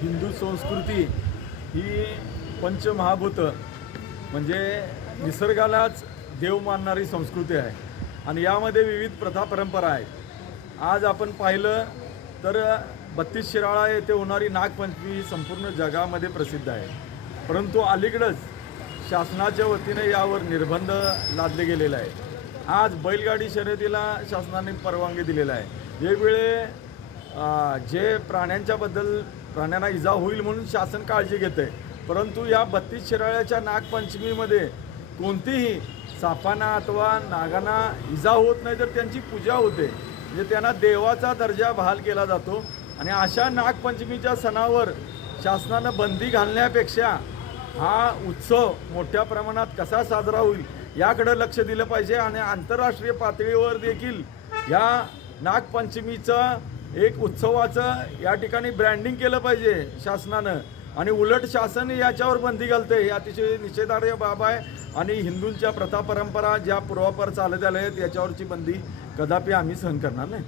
हिंदू संस्कृती ही पंचमहाभूत म्हणजे निसर्गालाच देव मानणारी संस्कृती आहे आणि यामध्ये विविध प्रथा परंपरा आहेत। आज आपण पाहिलं तर 32 शिराळा येथे होणारी नागपंचमी संपूर्ण जगामध्ये प्रसिद्ध आहे, परंतु अलीकडंच शासनाच्या वतीने यावर निर्बंध लादले गेलेले आहे। आज बैलगाडी शर्यतीला शासनाने परवानगी दिलेला आहे। वेगवेगळे जे प्राण्यांना इजा होईल म्हणून शासन काळजी घेते, परंतु या 32 शिराळ्याच्या नागपंचमीमध्ये कोणतीही सापांना अथवा नागांना इजा होत नाही, तर त्यांची पूजा होते, म्हणजे त्यांना देवाचा दर्जा बहाल केला जातो। आणि अशा नागपंचमीच्या सणावर शासनानं बंदी घालण्यापेक्षा हा उत्सव मोठ्या प्रमाणात कसा साजरा होईल याकडे लक्ष दिलं पाहिजे आणि आंतरराष्ट्रीय पातळीवर देखील या नागपंचमीचं एक उत्सवाचं या ठिकाणी ब्रँडिंग केलं पाहिजे शासनानं। आणि उलट शासन याच्यावर बंदी घालते, हे अतिशय निषेधार्ह बाब आहे आणि हिंदूंच्या प्रथा परंपरा ज्या पूर्वापार चालत आल्या आहेत याच्यावरची बंदी कदापि आम्ही सहन करणार नाही।